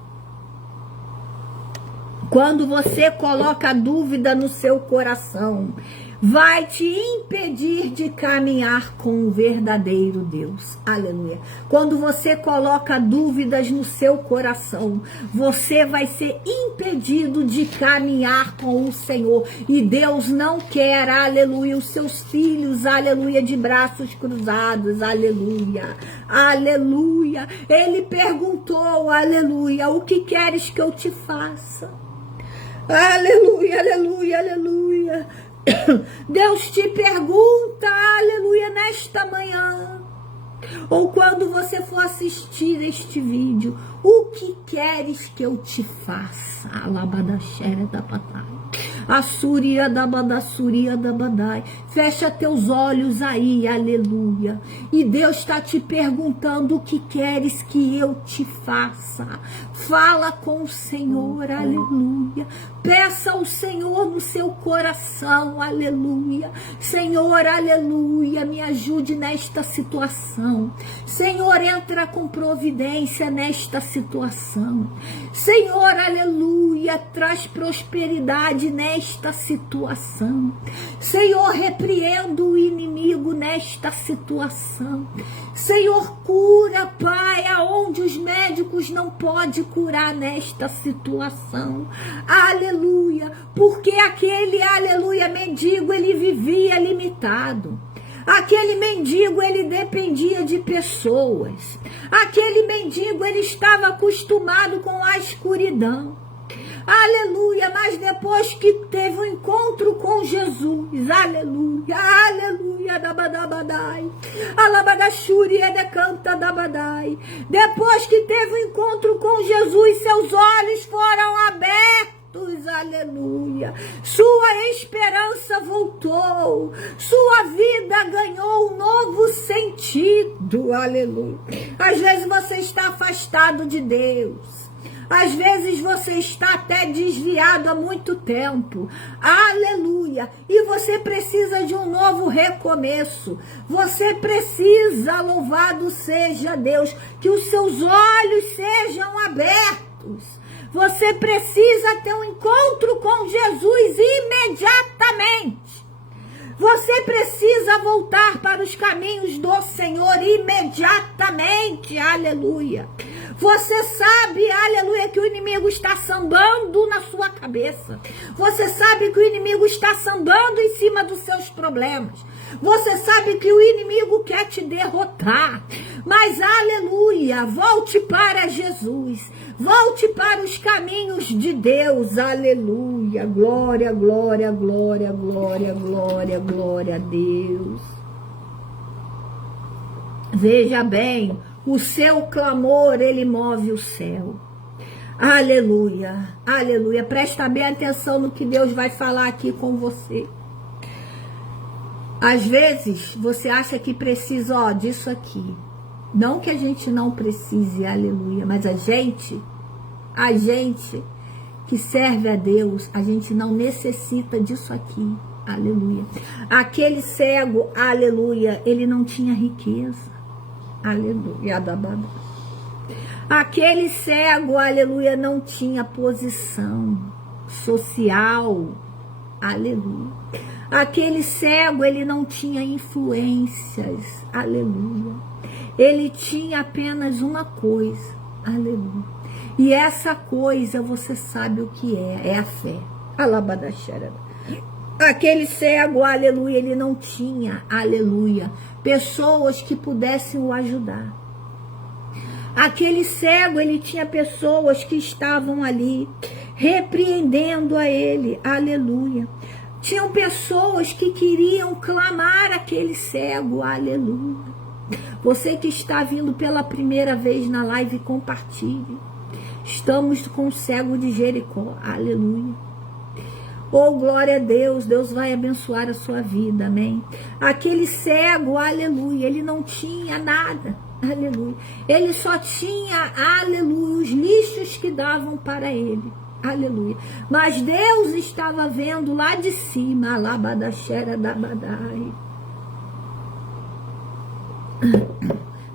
Quando você coloca a dúvida no seu coração, vai te impedir de caminhar com o verdadeiro Deus. Aleluia. Quando você coloca dúvidas no seu coração, você vai ser impedido de caminhar com o Senhor. E Deus não quer, aleluia, os seus filhos, aleluia, de braços cruzados, aleluia. Aleluia. Ele perguntou, aleluia, o que queres que eu te faça? Aleluia, aleluia, aleluia. Deus te pergunta, aleluia, nesta manhã, ou quando você for assistir este vídeo, o que queres que eu te faça? Alabadaxera da batalha. A suria da badai. Fecha teus olhos aí, aleluia. E Deus está te perguntando o que queres que eu te faça. Fala com o Senhor, aleluia. Peça ao Senhor no seu coração, aleluia. Senhor, aleluia, me ajude nesta situação. Senhor, entra com providência nesta situação. Senhor, aleluia, traz prosperidade nesta situação. Senhor, repreendo o inimigo nesta situação. Senhor, cura, Pai, aonde os médicos não podem curar nesta situação. Aleluia, porque aquele, aleluia, mendigo, ele vivia limitado. Aquele mendigo, ele dependia de pessoas. Aquele mendigo, ele estava acostumado com a escuridão. Aleluia, mas depois que teve um encontro com Jesus, aleluia, aleluia, dabadabadai, alabadachuri edecanta dabadai. Depois que teve um encontro com Jesus, seus olhos foram abertos, aleluia. Sua esperança voltou, sua vida ganhou um novo sentido, aleluia. Às vezes você está afastado de Deus. Às vezes você está até desviado há muito tempo. Aleluia. E você precisa de um novo recomeço. Você precisa, louvado seja Deus, que os seus olhos sejam abertos. Você precisa ter um encontro com Jesus imediatamente. Você precisa voltar para os caminhos do Senhor imediatamente. Aleluia. Você sabe, aleluia, que o inimigo está sambando na sua cabeça. Você sabe que o inimigo está sambando em cima dos seus problemas. Você sabe que o inimigo quer te derrotar. Mas, aleluia, volte para Jesus. Volte para os caminhos de Deus. Aleluia. Glória, glória, glória, glória, glória, glória a Deus. Veja bem. O seu clamor, ele move o céu. Aleluia, aleluia. Presta bem atenção no que Deus vai falar aqui com você. Às vezes, você acha que precisa, ó, disso aqui. Não que a gente não precise, aleluia. Mas a gente que serve a Deus, a gente não necessita disso aqui. Aleluia. Aquele cego, aleluia, ele não tinha riqueza. Aleluia. Aquele cego, aleluia, não tinha posição social. Aleluia. Aquele cego, ele não tinha influências. Aleluia. Ele tinha apenas uma coisa. Aleluia. E essa coisa, você sabe o que é a fé. Alabadaxera. Aquele cego, aleluia, ele não tinha, aleluia, pessoas que pudessem o ajudar. Aquele cego, ele tinha pessoas que estavam ali repreendendo a ele, aleluia. Tinham pessoas que queriam clamar aquele cego, aleluia. Você que está vindo pela primeira vez na live, compartilhe. Estamos com o cego de Jericó, aleluia. Oh, glória a Deus, Deus vai abençoar a sua vida, amém. Aquele cego, aleluia, ele não tinha nada, aleluia. Ele só tinha, aleluia, os lixos que davam para ele, aleluia. Mas Deus estava vendo lá de cima, alabadaxera dabadai.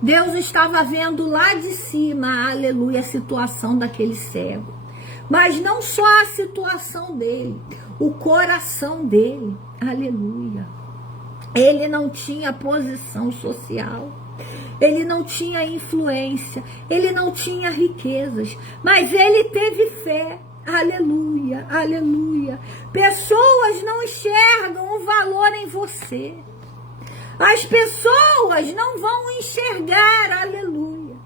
Deus estava vendo lá de cima, aleluia, a situação daquele cego. Mas não só a situação dele, o coração dele, aleluia. Ele não tinha posição social, ele não tinha influência, ele não tinha riquezas, mas ele teve fé, aleluia, aleluia. Pessoas não enxergam o valor em você. As pessoas não vão enxergar, aleluia.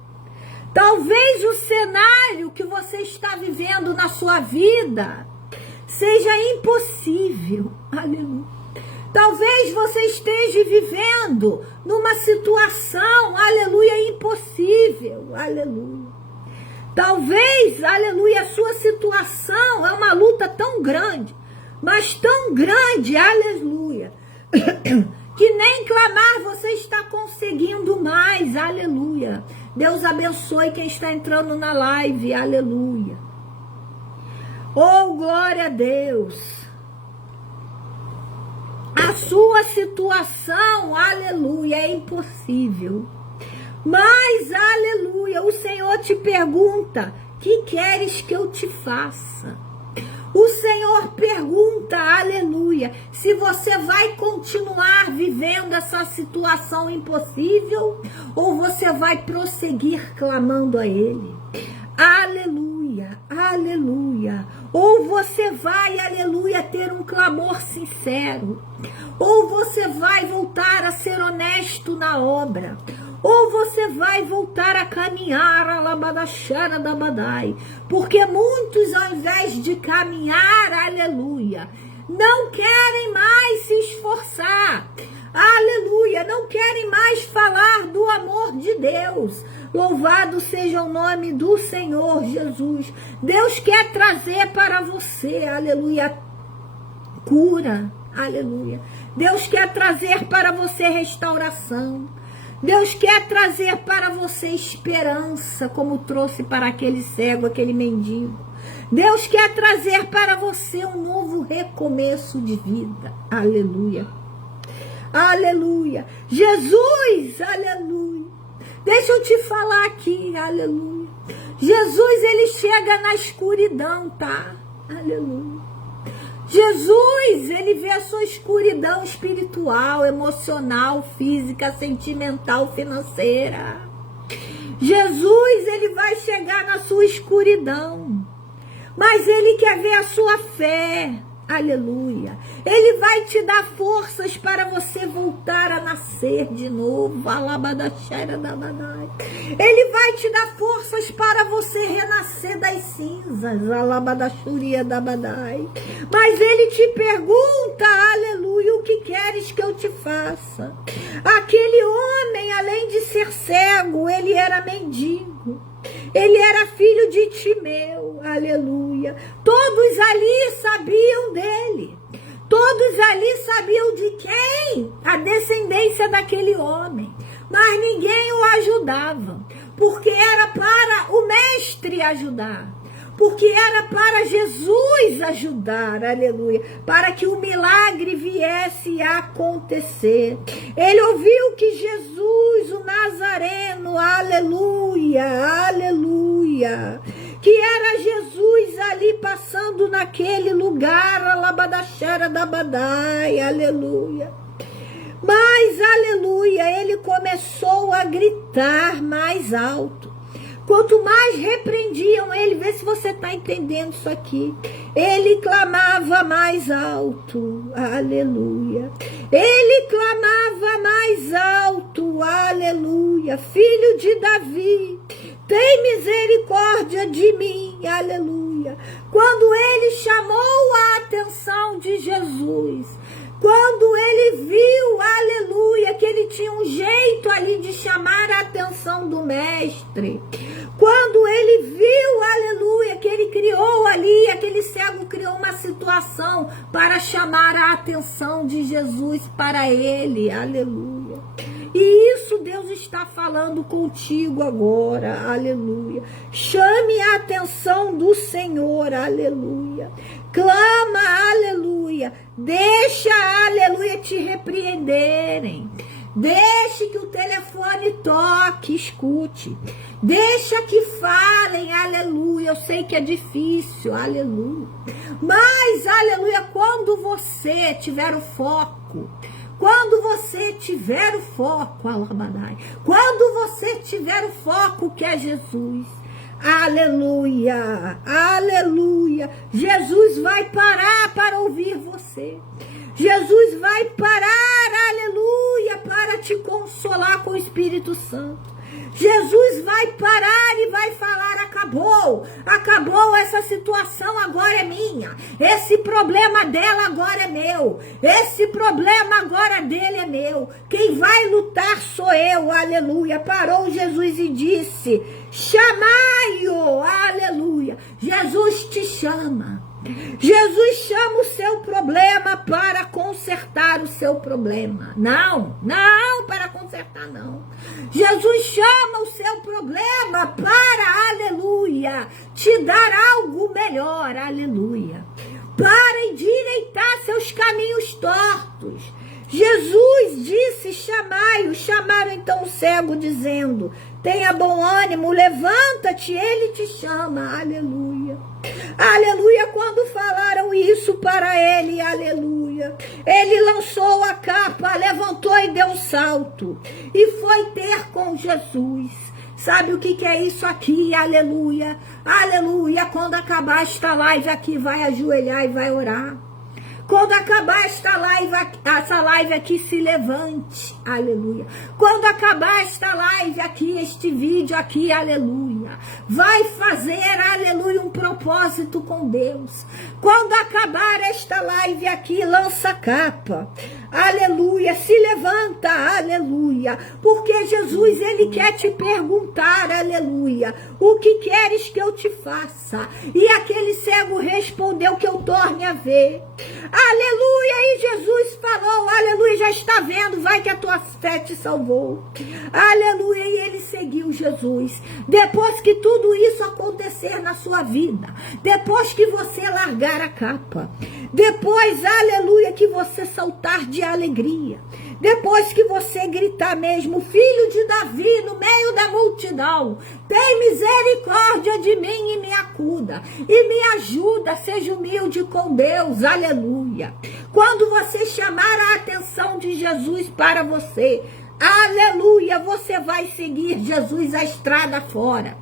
Talvez o cenário que você está vivendo na sua vida seja impossível, aleluia. Talvez você esteja vivendo numa situação, aleluia, impossível, aleluia. Talvez, aleluia, a sua situação é uma luta tão grande, mas tão grande, aleluia, que nem clamar você está conseguindo mais, aleluia. Deus abençoe quem está entrando na live, aleluia. Oh, glória a Deus. A sua situação, aleluia, é impossível. Mas, aleluia, o Senhor te pergunta, que queres que eu te faça? O Senhor pergunta, aleluia, se você vai continuar vivendo essa situação impossível ou você vai prosseguir clamando a Ele. Aleluia, aleluia. Ou você vai, aleluia, ter um clamor sincero. Ou você vai voltar a ser honesto na obra. Ou você vai voltar a caminhar, alabadaxara dabadai. Porque muitos, ao invés de caminhar, aleluia, não querem mais se esforçar. Aleluia, não querem mais falar do amor de Deus. Louvado seja o nome do Senhor Jesus. Deus quer trazer para você, aleluia, cura, aleluia. Deus quer trazer para você restauração. Deus quer trazer para você esperança, como trouxe para aquele cego, aquele mendigo. Deus quer trazer para você um novo recomeço de vida. Aleluia. Aleluia. Jesus, aleluia. Deixa eu te falar aqui, aleluia. Jesus, ele chega na escuridão, tá? Aleluia. Jesus, ele vê a sua escuridão espiritual, emocional, física, sentimental, financeira. Jesus, ele vai chegar na sua escuridão, mas ele quer ver a sua fé. Aleluia. Ele vai te dar forças para você voltar a nascer de novo. Alabadaxera dabadai. Ele vai te dar forças para você renascer das cinzas. Alabadaxuria dabadai. Mas ele te pergunta, aleluia, o que queres que eu te faça? Aquele homem, além de ser cego, ele era mendigo. Ele era filho de Timeu, aleluia. Todos ali sabiam dele. Todos ali sabiam de quem? A descendência daquele homem. Mas ninguém o ajudava. Porque era para o mestre ajudar. Porque era para Jesus ajudar, aleluia, para que o milagre viesse a acontecer. Ele ouviu que Jesus, o Nazareno, aleluia, aleluia, que era Jesus ali passando naquele lugar, alabadaxara dabadai, aleluia. Mas, aleluia, ele começou a gritar mais alto. Quanto mais repreendiam ele, vê se você está entendendo isso aqui. Ele clamava mais alto, aleluia. Ele clamava mais alto, aleluia. Filho de Davi, tem misericórdia de mim, aleluia. aleluia. Quando ele chamou a atenção de Jesus, quando ele viu, aleluia, que ele tinha um jeito ali de chamar a atenção do mestre, quando ele viu, aleluia, que ele criou ali, aquele cego criou uma situação para chamar a atenção de Jesus para ele, aleluia. E isso Deus está falando contigo agora, aleluia. Chame a atenção do Senhor, aleluia. Clama, aleluia. Deixa, aleluia, te repreenderem. Deixe que o telefone toque, escute. Deixa que falem, aleluia. Eu sei que é difícil, aleluia. Mas, aleluia, quando você tiver o foco, quando você tiver o foco, alabadai, quando você tiver o foco que é Jesus, aleluia, aleluia, Jesus vai parar para ouvir você. Jesus vai parar, aleluia, para te consolar com o Espírito Santo. Jesus vai parar e vai falar, acabou essa situação, agora é minha. Esse problema dela agora é meu. Esse problema agora dele é meu. Quem vai lutar sou eu, aleluia. Parou Jesus e disse, chamai-o, aleluia. Jesus te chama. Jesus chama o seu problema para consertar o seu problema. Não para consertar, não. Jesus chama o seu problema para, aleluia, te dar algo melhor, aleluia. Para endireitar seus caminhos tortos. Jesus disse, chamai-o. Chamaram então o cego, dizendo, tenha bom ânimo, levanta-te, ele te chama, aleluia. Aleluia, quando falaram isso para ele, aleluia, ele lançou a capa, levantou e deu um salto, e foi ter com Jesus. Sabe o que é isso aqui, aleluia, aleluia, quando acabar esta live aqui, vai ajoelhar e vai orar. Quando acabar essa live aqui, se levante, aleluia. Quando acabar esta live aqui, este vídeo aqui, aleluia, vai fazer, aleluia, um propósito com Deus. Quando acabar esta live aqui, lança a capa, aleluia, se levanta, aleluia, porque Jesus, ele quer te perguntar, aleluia, o que queres que eu te faça? E aquele cego respondeu, que eu torne a ver. Aleluia, e Jesus falou, aleluia, já está vendo, vai que a tua fé te salvou. Aleluia, e ele seguiu Jesus. Depois que tudo isso acontecer na sua vida, depois que você largar a capa, depois, aleluia, que você saltar de alegria, depois que você gritar mesmo, filho de Davi, no meio da multidão, tem misericórdia de mim e me acuda, e me ajuda, seja humilde com Deus, aleluia. Quando você chamar a atenção de Jesus para você, aleluia, você vai seguir Jesus a estrada fora.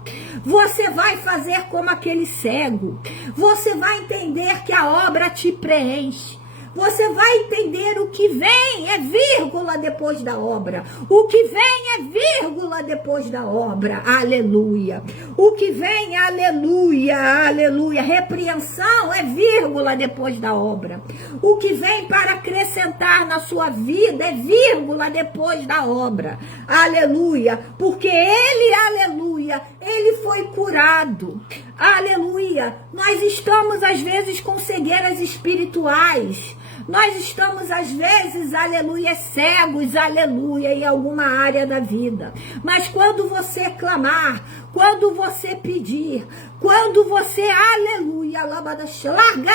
Você vai fazer como aquele cego. Você vai entender que a obra te preenche. Você vai entender o que vem é vírgula depois da obra. O que vem é vírgula depois da obra. Aleluia. O que vem, aleluia, aleluia. Repreensão é vírgula depois da obra. O que vem para acrescentar na sua vida é vírgula depois da obra. Aleluia. Porque ele, aleluia, ele foi curado. Aleluia. Nós estamos às vezes com cegueiras espirituais. Nós estamos, às vezes, aleluia, cegos, aleluia, em alguma área da vida. Mas quando você clamar, quando você pedir, quando você, aleluia, largar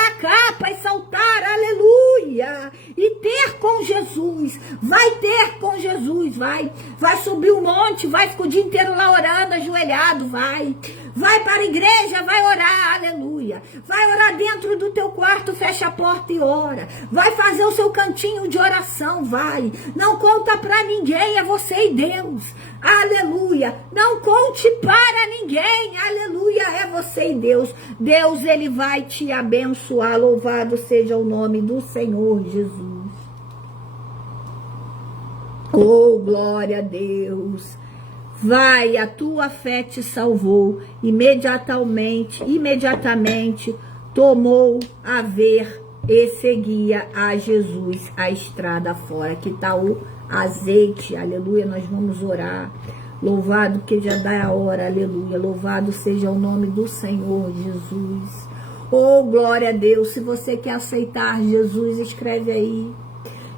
a capa e saltar, aleluia, e ter com Jesus, vai ter com Jesus, vai subir um monte, vai ficar o dia inteiro lá orando, ajoelhado, vai para a igreja, vai orar, aleluia, vai orar dentro do teu quarto, fecha a porta e ora, vai fazer o seu cantinho de oração, vai, não conta para ninguém, é você e Deus, aleluia, não conte para ninguém, aleluia, é você e Deus, Deus, ele vai te abençoar, louvado seja o nome do Senhor Jesus. Oh, glória a Deus. Vai, a tua fé te salvou. Imediatamente tomou a ver e seguia a Jesus a estrada fora. Aqui está o azeite, aleluia, nós vamos orar. Louvado que já dá a hora, aleluia. Louvado seja o nome do Senhor Jesus. Oh, glória a Deus. Se você quer aceitar Jesus, escreve aí: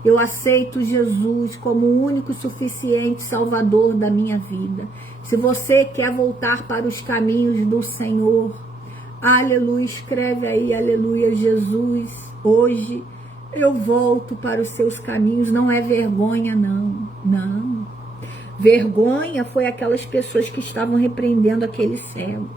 eu aceito Jesus como o único e suficiente Salvador da minha vida. Se você quer voltar para os caminhos do Senhor, aleluia, escreve aí, aleluia, Jesus, hoje eu volto para os seus caminhos. Não é vergonha, não. Vergonha foi aquelas pessoas que estavam repreendendo aquele cego.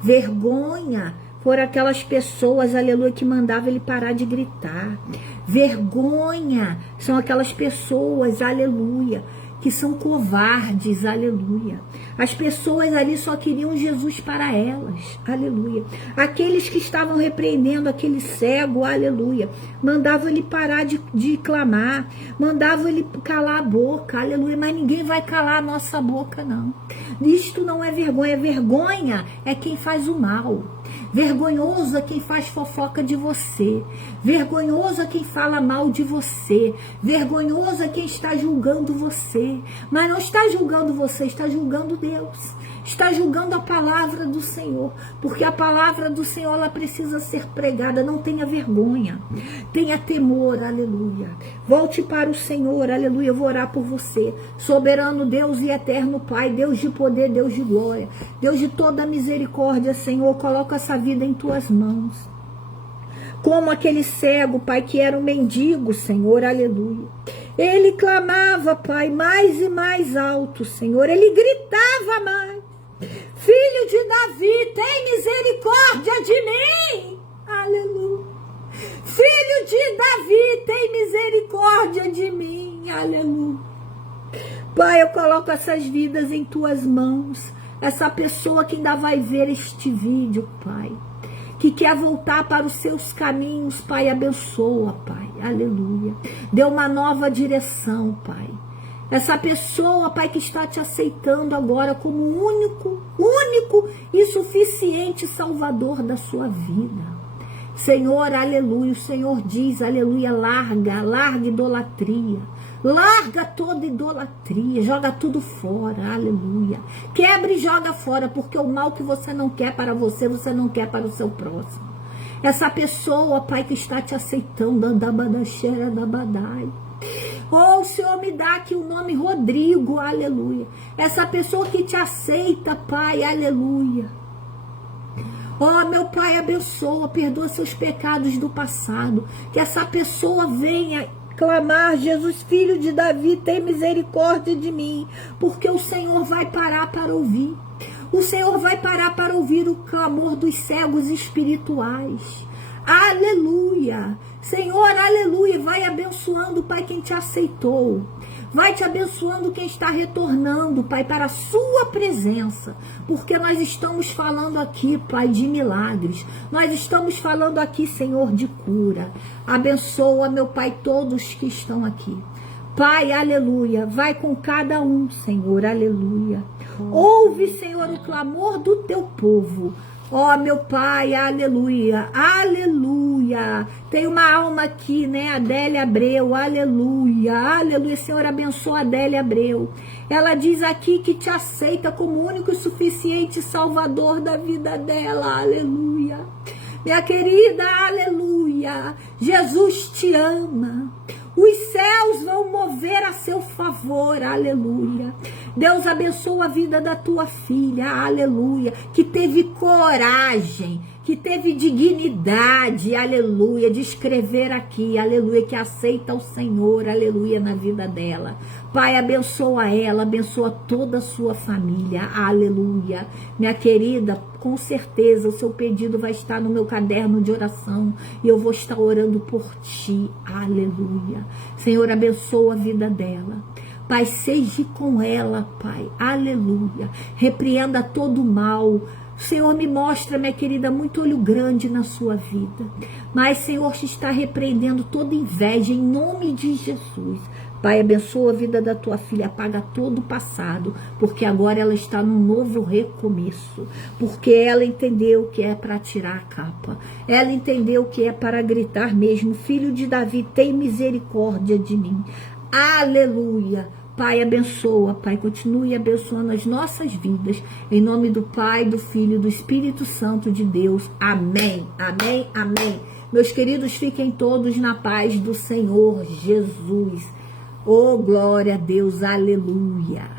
Vergonha foram aquelas pessoas, aleluia, que mandavam ele parar de gritar. Vergonha são aquelas pessoas, aleluia, que são covardes, aleluia. As pessoas ali só queriam Jesus para elas, aleluia. Aqueles que estavam repreendendo aquele cego, aleluia, mandavam ele parar de clamar, mandavam ele calar a boca, aleluia. Mas ninguém vai calar a nossa boca, não. Isto não é vergonha. Vergonha é quem faz o mal. Vergonhoso é quem faz fofoca de você. Vergonhoso é quem fala mal de você. Vergonhoso é quem está julgando você. Mas não está julgando você, está julgando Deus. Está julgando a palavra do Senhor. Porque a palavra do Senhor, ela precisa ser pregada. Não tenha vergonha. Tenha temor, aleluia. Volte para o Senhor, aleluia. Eu vou orar por você. Soberano Deus e eterno Pai, Deus de poder, Deus de glória, Deus de toda misericórdia, Senhor, coloca essa vida em tuas mãos. Como aquele cego, Pai, que era um mendigo, Senhor, aleluia. Ele clamava, Pai, mais e mais alto, Senhor. Ele gritava mais: Filho de Davi, tem misericórdia de mim. Aleluia. Filho de Davi, tem misericórdia de mim. Aleluia. Pai, eu coloco essas vidas em tuas mãos. Essa pessoa que ainda vai ver este vídeo, Pai, que quer voltar para os seus caminhos, Pai, abençoa, Pai, aleluia. Dê uma nova direção, Pai. Essa pessoa, Pai, que está te aceitando agora como único e suficiente Salvador da sua vida. Senhor, aleluia, o Senhor diz, aleluia, larga idolatria. Larga toda idolatria, joga tudo fora, aleluia. Quebra e joga fora, porque o mal que você não quer para você, você não quer para o seu próximo. Essa pessoa, Pai, que está te aceitando, andabadaxera da badai. Oh, Senhor, me dá aqui o nome Rodrigo, aleluia. Essa pessoa que te aceita, Pai, aleluia. Oh, meu Pai, abençoa, perdoa seus pecados do passado. Que essa pessoa venha clamar: Jesus, filho de Davi, tem misericórdia de mim. Porque o Senhor vai parar para ouvir. O Senhor vai parar para ouvir o clamor dos cegos espirituais. Aleluia. Senhor, aleluia. Vai abençoando, Pai, quem te aceitou. Vai te abençoando quem está retornando, Pai, para a sua presença. Porque nós estamos falando aqui, Pai, de milagres. Nós estamos falando aqui, Senhor, de cura. Abençoa, meu Pai, todos que estão aqui. Pai, aleluia. Vai com cada um, Senhor, aleluia. Ouve, Senhor, o clamor do teu povo. Ó, meu Pai, aleluia, aleluia. Tem uma alma aqui, né, Adélia Abreu, aleluia, aleluia. Senhor, abençoa a Adélia Abreu. Ela diz aqui que te aceita como único e suficiente Salvador da vida dela, aleluia. Minha querida, aleluia. Jesus te ama. Os céus vão mover a seu favor, aleluia. Deus abençoa a vida da tua filha, aleluia, que teve coragem, que teve dignidade, aleluia, de escrever aqui, aleluia, que aceita o Senhor, aleluia, na vida dela. Pai, abençoa ela, abençoa toda a sua família, aleluia. Minha querida, com certeza o seu pedido vai estar no meu caderno de oração e eu vou estar orando por ti, aleluia. Senhor, abençoa a vida dela. Pai, seja com ela, Pai, aleluia. Repreenda todo o mal O Senhor me mostra, minha querida, muito olho grande na sua vida. Mas, Senhor, te está repreendendo toda inveja em nome de Jesus. Pai, abençoa a vida da tua filha, apaga todo o passado, porque agora ela está num novo recomeço, porque ela entendeu que é para tirar a capa, ela entendeu que é para gritar mesmo, filho de Davi, tem misericórdia de mim. Aleluia. Pai, abençoa, Pai, continue abençoando as nossas vidas, em nome do Pai, do Filho e do Espírito Santo de Deus. Amém, amém, amém. Meus queridos, fiquem todos na paz do Senhor Jesus. Oh, glória a Deus, aleluia.